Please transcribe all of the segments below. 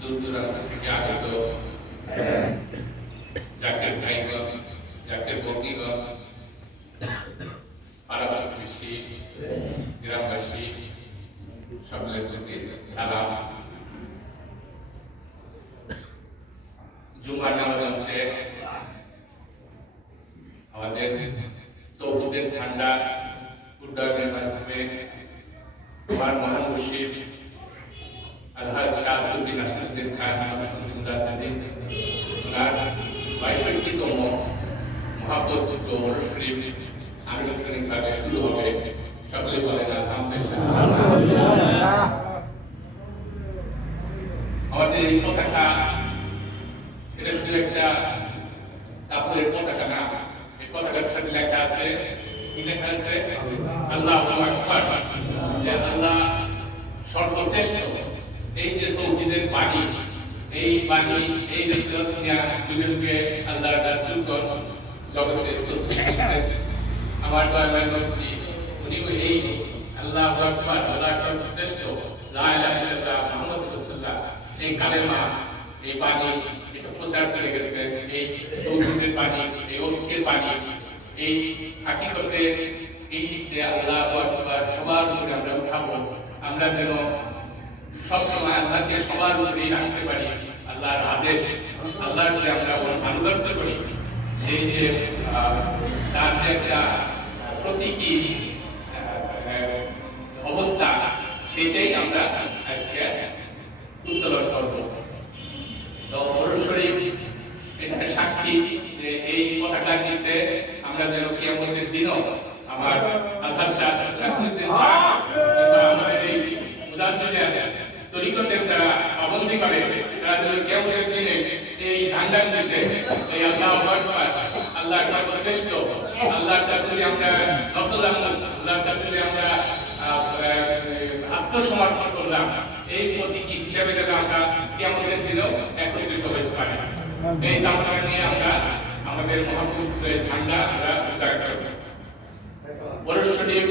দূর দূরান্ত থেকে আগত জাকের ভাইগণ, জাকের বন্ধুগণ, পাড়া প্রতিবেশী, গ্রামবাসী সকলের প্রতি সালাম। জুমার নামাজে আমাদের তৌহিদের ঝান্ডা উড্ডয়নের মাধ্যমে আমার মহান মুর্শিদ আলহাজ শাহসুদ্দিন নাসিরুদ্দিন খান ওনার ৬২তম মহাপবিত্র ওরস শরীফ আনুষ্ঠানিকভাবে শুরু হবে। সকলে বলেন আলহামদুলিল্লাহ। আমাদের এই পতাকা এটা শুধু একটা কাপড়ের পতাকা না, এই পতাকার সাথে লেখা আছে, কি লেখা আছে? আল্লাহু আকবার। আল্লাহ সর্বশ্রেষ্ঠ। এই যে তৌহিদের বাণী, এই বাণী, এই রিসালাত নিয়ে যুগে যুগে আল্লাহর রাসূলগণ জগতে তসবিহ দিয়েছেন। আমার দয়াময় নবী উনি এই আল্লাহু আকবার, আল্লাহ সর্বশ্রেষ্ঠ, লা ইলাহা ইল্লাল্লাহ মুহাম্মাদুর রাসূলুল্লাহ, এই কালেমা, এই বাণী এটা প্রচার করে গেছেন। এই তৌহিদের বাণী, এই ঐক্যের বাণী, এই হাকিকতে এই যে আল্লাহু আকবার সবার উপরে আমরা উঠাবো, আমরা যেন সবসময় আল্লাহকে সবার উপরেই রাখতে পারি। আল্লাহর আদেশ, আল্লাহকে আমরা আনুগত্য করি, সেই যে তার যে একটা প্রতীকী অবস্থা, সেটাই আমরা আজকে উত্তোলন করব। তো ওরস শরীফ এখানে সাক্ষী যে এই পতাকার নিচে আমরা যেন কিয়ামতের দিনও আমার আলহাজ শাহসুদ্দিন আমাদের এই মুজাদ্দিদের তরিকতের যারা পাবন্দি করে, তারা যেন কিয়ামতের দিনে এই ঝান্ডার নিচে এই আল্লাহু আকবার, আল্লাহ সর্বশ্রেষ্ঠ, আল্লাহর কাছে আমরা নতজানু, আল্লাহর কাছে আমরা আত্মসমর্পণ করলাম, এই প্রতীকী হিসেবে যেন আমরা কিয়ামতের দিনেও একত্রিত হতে পারি। এই কামনা নিয়ে আমরা আমাদের মহাপবিত্র ঝান্ডা আমরা উদ্ধার করব। ওরস শরীফ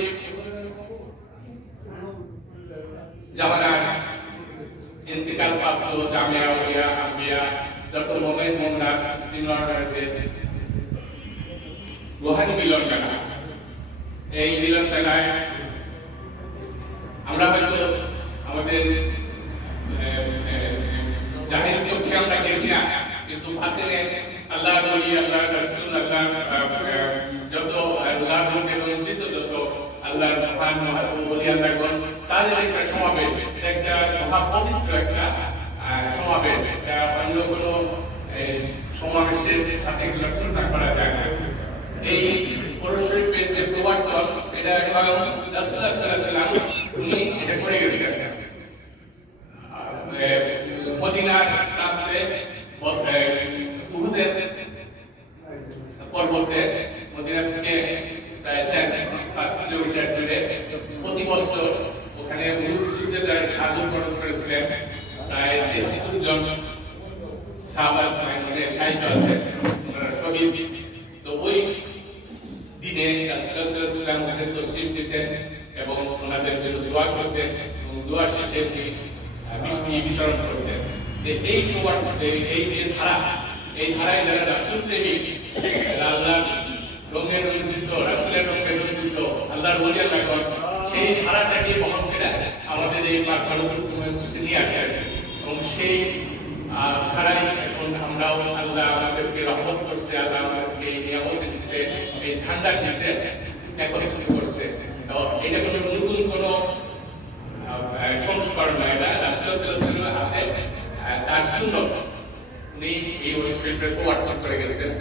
জামানার ইন্তিকাল প্রাপ্ত জামিয়া উলিয়া আম্বিয়া যত মুমিন মুমিনাত মুসলিমদের রূহানি মিলন মেলা। এই মিলন মেলায় আমরা হয়তো আমাদের জাহির চোখে আমরা দেখি না, কিন্তু বাতিনে আল্লাহর ওলি, আল্লাহর রাসূল, যত আল্লাহর রূপে রঞ্জিত যত আল্লাহর মহান ওলি আল্লাহগণ, তাদের একটা সমাবেশ, একটা মহাপবিত্র একটা সমাবেশ। এটা অন্য কোনো সমাবেশের সাথে তুলনা করা যায় না। এই ওরস শরীফের যে প্রবর্তন, এটা স্বয়ং রাসূলুল্লাহ সাল্লাল্লাহু আলাইহি ওয়াসাল্লাম উনি এটা করে গেছেন। মদিনার প্রান্তে উহুদের পর্বতে, মদিনা থেকে প্রায় 4-5 কিলোমিটার দূরে প্রতি বছর ওখানে উহুদ যুদ্ধে তারা শাহাদাত বরণ করেছিলেন প্রায় 33 জন সাহাবা, মানে শহীদ আছে, শহীদ। তো ওই দিনে রাসূলুল্লাহ সাল্লাল্লাহু আলাইহি ওয়াসাল্লাম ওদের তসবিহ দিতেন এবং ওনাদের জন্য দোয়া করতেন, এবং দোয়া শেষে মিষ্টি বিতরণ করতেন। যে এই এই যে ধারা, এই ধারায় যারা রাসূল প্রেমিক, আল্লাহর রঙে রঞ্জিত, রাসূলের রঙে রঞ্জিত আল্লাহর ওলি আল্লাহগণ, সেই ধারাটাকে বহন করে আমাদের এই মার্গদর্শন নিয়ে আসেন। এবং সেই ধারায় এখন আমরাও, আল্লাহ আমাদেরকে রহমত করছে, আল্লাহ আমাদেরকে এই নিয়ামত দিচ্ছে, এই ঝান্ডা দিচ্ছে, একত্রিত করছে। তো এটা কোনো নতুন কোনো সংস্করণ নয়, এটা রাসূলুল্লাহ সাল্লাল্লাহু আলাইহি ওয়াসাল্লামের হাতে তার সুন্নত, উনি এই ওরস শরীফের প্রবর্তন করে গেছেন।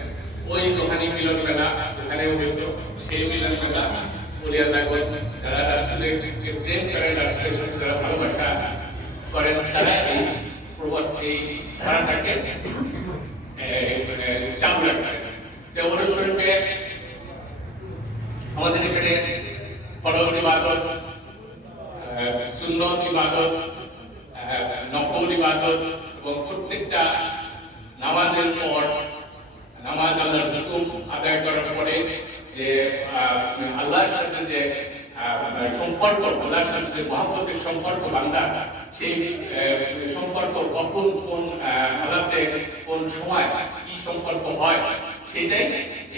ওই রূহানি মিলন মেলা ওখানেও হতো, সেই মিলন মেলা ওলি আল্লাহগণ যারা রাসূলকে প্রেম করেন, রাসূলের সাথে যারা ভালোবাসা করেন, তারা এই ধারাটাকে চালু রাখছেন। ওরস শরীফে আমাদের এখানে ফরজ ইবাদত, সুন্নত ইবাদত, নফল ইবাদত, এবং প্রত্যেকটা নামাজের পর, নামাজ আল্লাহর হুকুম আদায় করার পরে যে আল্লাহর সাথে যে সম্পর্ক, আল্লাহর সাথে যে মহব্বতের সম্পর্ক বান্দা, সেই সম্পর্ক কখন কোন হালাতে কোন সময় কি সম্পর্ক হয় সেটাই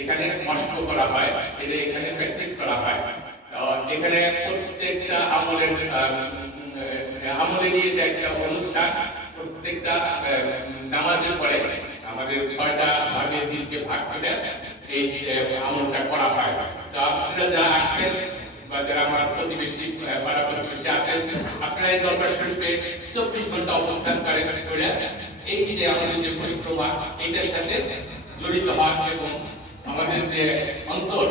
এখানে নষ্ট করা হয়, সেটাই এখানে প্র্যাকটিস করা হয়। এখানে প্রত্যেকটা আমলে নিয়ে যে একটা অনুষ্ঠান, প্রত্যেকটা নামাজের পরে আমাদের 6টা ভাগের দিনকে ভাগ করে এই আমলটা করা হয়। তো আপনারা যারা আসছেন বা যারা আমার প্রতিবেশী পাড়া প্রতিবেশী আছেন, আপনারা এই দরবার শরীফে 24 ঘন্টা অবস্থান করে এই যে আমাদের যে পরিক্রমা এটার সাথে জড়িত হন এবং আমাদের যে অন্তর,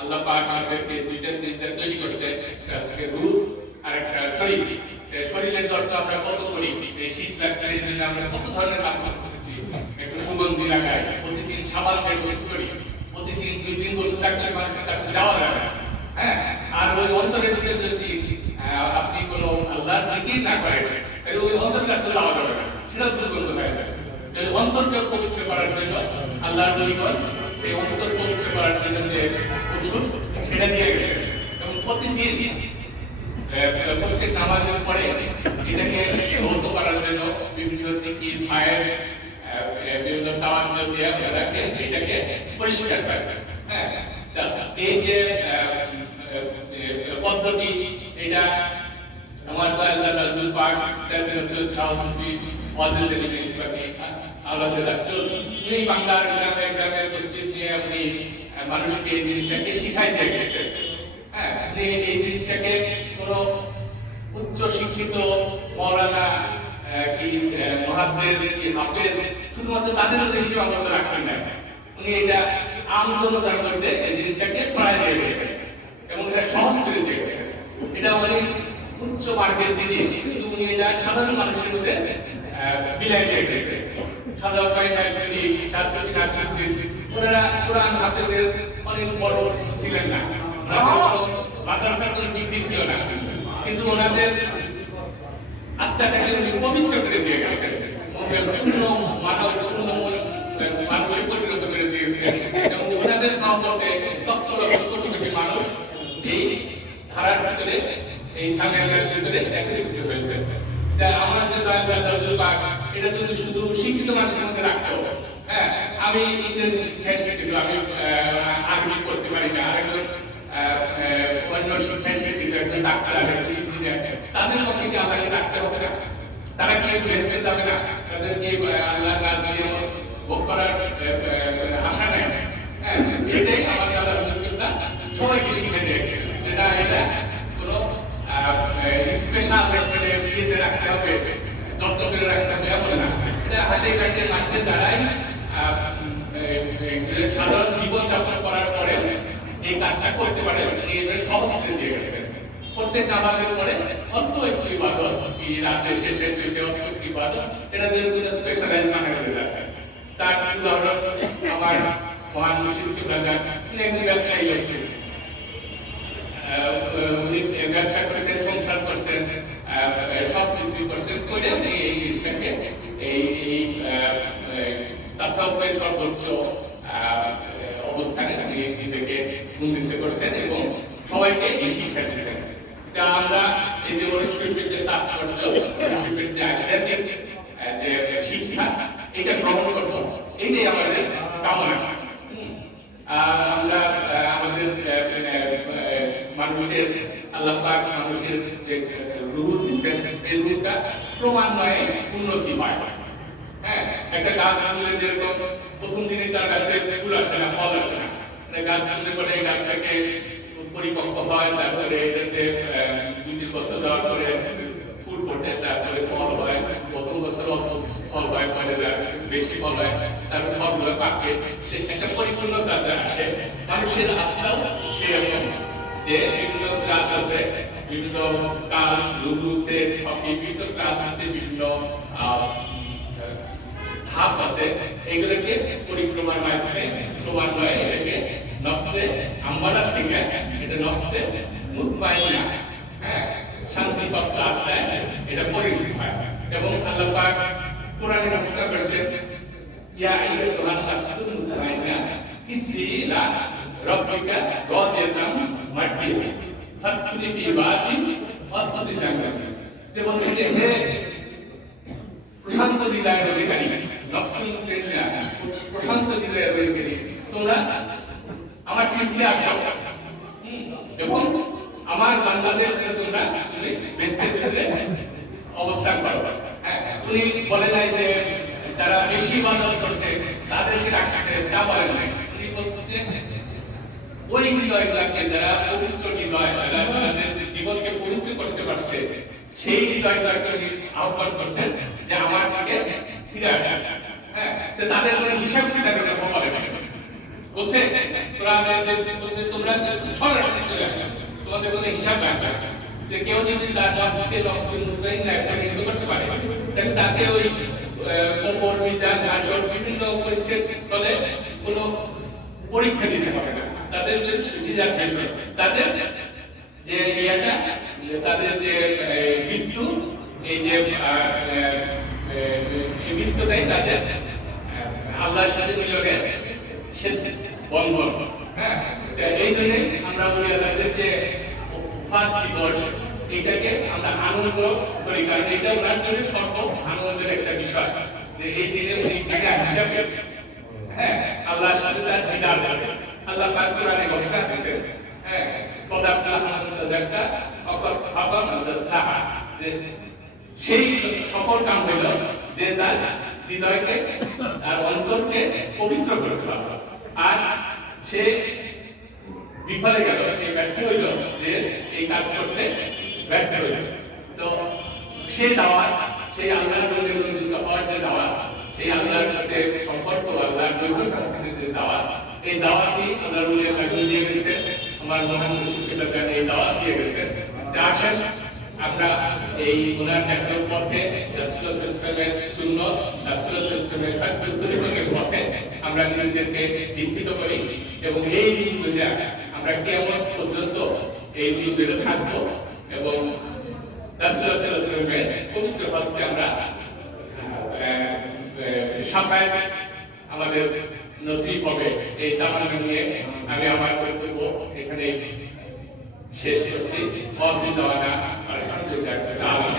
আল্লাহ পাক আমাদেরকে দুইটা জিনিস তৈরি করছে, আজকে রূহ আর একটা শরীর। শরীরের চর্চা আমরা কত করি, এই শীত লাগছে এই জন্য আমরা কত ধরনের কাজ করতেছি, একটু সুগন্ধি লাগাই, প্রতিদিন সাবান দিয়ে গোসল করি, প্রতিদিন 2-3 গোসল লাগলে মানুষের কাছে যাওয়া যায় না। হ্যাঁ, আর ওই অন্তরের ভিতরে যদি আপনি কোনো আল্লাহর জিকির না করেন তাহলে ওই অন্তরের কাছে যাওয়া যাবে না, সেটা দুর্গন্ধ হয়ে যাবে। অন্তরকে পবিত্র করার জন্য আল্লাহর নবীগণ সেই অন্তর পবিত্র করার জন্য যে ওষুধ সেটা দিয়ে গেছে এবং প্রত্যেক নামাজের পরে এটাকে ধৌত করার জন্য বিভিন্ন জিকির, ফায়েজ, বিভিন্ন তাওয়াজ্জুহ দিয়ে এটাকে পরিষ্কার করে। হ্যাঁ, এই যে পদ্ধতি, এটা আমার আল্লাহ রাসূল পাক সাল্লাল্লাহু আলাইহি ওয়াসাল্লাম বাংলার গ্রামে গ্রামে মসজিদ নিয়ে আপনি মানুষকে এই জিনিসটাকে শিখাই দিয়ে গেছেন। হ্যাঁ, আপনি এই জিনিসটাকে কোনো উচ্চ শিক্ষিত মৌলানা কি মুহাদ্দিস কি হাফেজ শুধুমাত্র তাদের উদ্দেশ্যে অবগত রাখেন না, উনি এটা আম জনতার মধ্যে এই জিনিসটাকে ছড়াই দিয়ে গেছেন এবং এটা সহজ করে দিয়ে গেছেন। এটা অনেক উচ্চ মার্গের জিনিস, কিন্তু উনি এটা সাধারণ মানুষের মধ্যে বিলাই দিয়ে গেছে। সাধারণ শাস্ত্রী নাসিরুদ্দিন ওনারা কোরআন হাফেজের অনেক বড় ছিলেন না, মাদ্রাসার কোনো ডিগ্রি ছিল না, কিন্তু ওনাদের আত্মাটাকে উনি পবিত্র করে দিয়ে গেছেন, মানুষের পরিণত করে দিয়েছেন এবং ওনাদের সহমতে লক্ষ লক্ষ কোটি কোটি মানুষ এই ধারার ভিতরে, এই সামিয়ানার ভিতরে একত্রিত হয়েছে। আমার যে এটা যদি শুধু শিক্ষিত মানুষের মধ্যে রাখতে হবে। হ্যাঁ, আমি ইংরেজি শিক্ষায় শিক্ষিত, আমি আরবি করতে পারি না, আরেকজন অন্য শিক্ষায় শিক্ষিত, একজন ডাক্তার আছে, ইঞ্জিনিয়ার, তাদের পক্ষে কি আমাকে রাখতে হবে না? তারা কি বেসতে যাবে না? তাদেরকে আল্লাহ কাজ দিয়ে ভোগ করার আশা নেই। হ্যাঁ, এটাই আমার দাদা হুজুরটা সবাইকে শিখে দিয়েছে, যেটা এটা কোনো স্পেশাল বিয়েতে রাখতে হবে, যত্ন করে রাখতে হবে এমন না। এটা হাতে কাটে মাঠে যারাই সাধারণ জীবন যাপন করার পরে এই কাজটা করতে পারে, এদের সহজ করে দিয়ে গেছে। প্রত্যেক নামাজের পরে অল্প একটু ইবাদত, রাতে শেষে অল্প একটু ইবাদত, এটা যেগুলো স্পেশালাইজ বানাই হয়ে যাবে। তার উদাহরণ আমার মহান মুর্শিদ কিবলা, উনি একজন ব্যবসায়ী ছিলেন, উনি ব্যবসা করেছেন, সংসার করছেন, সব কিছুই করছেন, করে উনি এই জিনিসটাকে এই তাসাউফের সর্বোচ্চ অবস্থানে উনি নিজেকে উন্নীত করছেন এবং সবাইকে এই শিক্ষা দিচ্ছেন। যা আমরা এই যে শরীফের যে তাৎপর্য, শরীফের যে আধ্যাত্মিক যে শিক্ষা, এটা গ্রহণ করবো, এটাই আমাদের কামনা। আমরা আমাদের মানুষের আল্লাহ পাক মানুষের যে রূহ দিচ্ছেন, এই রূহটা ক্রমান্বয়ে উন্নতি হয়। হ্যাঁ, একটা গাছ তুলে যেরকম প্রথম দিনে তার গাছে ফুল আসে না, ফল আসে না, গাছ তুলে পরে এই গাছটাকে পরিপক্ক হয়, তারপরে এটাতে 2-3 বছর যাওয়ার পরে ফুল ফোটে, তারপরে ফল হয়, প্রথম বছর অল্প ফল হয়, পরে বেশি ফল হয়, তারপরে ফলগুলো পাকে, একটা পরিপূর্ণতা আসে। মানুষের আত্মাও সেরকম, যে বিভিন্ন গাছ আছে, বিভিন্ন কাল লুগুসে বিভিন্ন গাছ আছে, বিভিন্ন ধাপ আছে, এগুলোকে পরিক্রমার মাধ্যমে ক্রমান্বয়ে এটাকে নফসে আম্মারার থেকে এটা নফসে মুতমাইন্না, হ্যাঁ, শান্তি তত্ত্ব আত্মায় এটা পরিণত হয়। এবং আল্লাহ পাক কোরআনে ঘোষণা করেছেন, ইয়া আইয়ুহান নাফসুল মুতমাইন্না ইরজি'i ইলা রাব্বিকা রাদিয়াতাম মারদিয়া। ফাতকুনি ফি ওয়াদিন ওয়াতকুনি জান্নাতিন, যে বলছে যে হে প্রশান্ত হৃদয়ের অধিকারী, নফসুল মুতমাইন্না, প্রশান্ত হৃদয়ের অধিকারী, তোমরা আমার পৃথিবীতে আসো এবং আমার বাংলাদেশ তোমরা বেঁচতে ফিরে অবস্থান করো। উনি বলে নাই যে যারা বেশি ইবাদত করছে তাদেরকে রাখছে, তা বলেন নাই। উনি বলছেন যে ওই হৃদয়গুলাকে যারা পবিত্র হৃদয়, যারা তাদের জীবনকে পবিত্র করতে পারছে, সেই হৃদয়গুলাকে উনি আহ্বান করছে যে আমার দিকে ফিরে আসে। তো তাদের কোনো হিসাব কিতাব বলে বলছে তোমরা সরাসরি চলে আসো, তোমাদের কোনো হিসাব রাখবে না। যে কেউ যদি তার নফসকে নফসুল মুতমাইন্না একটা করতে পারে, তাহলে তাকে ওই কবর, মিজান, হাসর বিভিন্ন স্থলে কোনো পরীক্ষা দিতে হবে না। তাদের যে সুবিধার বিষয়, তাদের যে ইয়েটা, তাদের যে মৃত্যু, এই যে মৃত্যুটাই তাদের আল্লাহর সাথে মিলনের বন্ধন। এই জন্য আমরা বলি তাদের যে উফাত দিবস, এটাকে আমরা আনন্দ করি, কারণ এটা ওনার জন্য সর্ব আনন্দের একটা বিষয় যে এই দিনে উনি ফিরে হিসাবে আল্লাহর সাথে তার দিদার হবে। আল্লাহ পাক কোরআনে ঘোষণা দিয়েছেন যে সেই সফল কাম হইল যে তার হৃদয়কে, তার অন্তরকে পবিত্র করতে হবে। আর সে বিফলে গেল, সে ব্যর্থ হইল, যে এই কাজ করতে ব্যর্থ হইল। তো সেই দাওয়াত, সেই আল্লাহর জন্য নিয়োজিত হওয়ার যে দাওয়াত, সেই আল্লাহর সাথে সম্পর্ক, আল্লাহর নৈকট্য হাসিলের যে দাওয়াত, এই দাওয়াতই আল্লাহর ওলি দিয়ে গেছে। আমার মহান মুশরিকরা এই দাওয়াত দিয়ে গেছে। আসেন আমরা এই ওনার দেখানোর পথে, রাসূলুল্লাহ সাল্লাল্লাহু আলাইহি ওয়াসাল্লামের সুন্নাত, রাসূলুল্লাহ সাল্লাল্লাহু আলাইহি ওয়াসাল্লামের সত্যের পথে আমরা নিজেদেরকে দীক্ষিত করি এবং এই দিনগুলো আমরা কিয়ামত পর্যন্ত এই দিনগুলো থাকবো এবং রাসূলুল্লাহ সাল্লাল্লাহু আলাইহি ওয়াসাল্লামের পবিত্র হস্তে আমরা সাফায়াত আমাদের নসিব হবে। এই তামান্না নিয়ে আমি আমার বক্তব্য এখানে শেষ করছি। আলহামদুলিল্লাহ।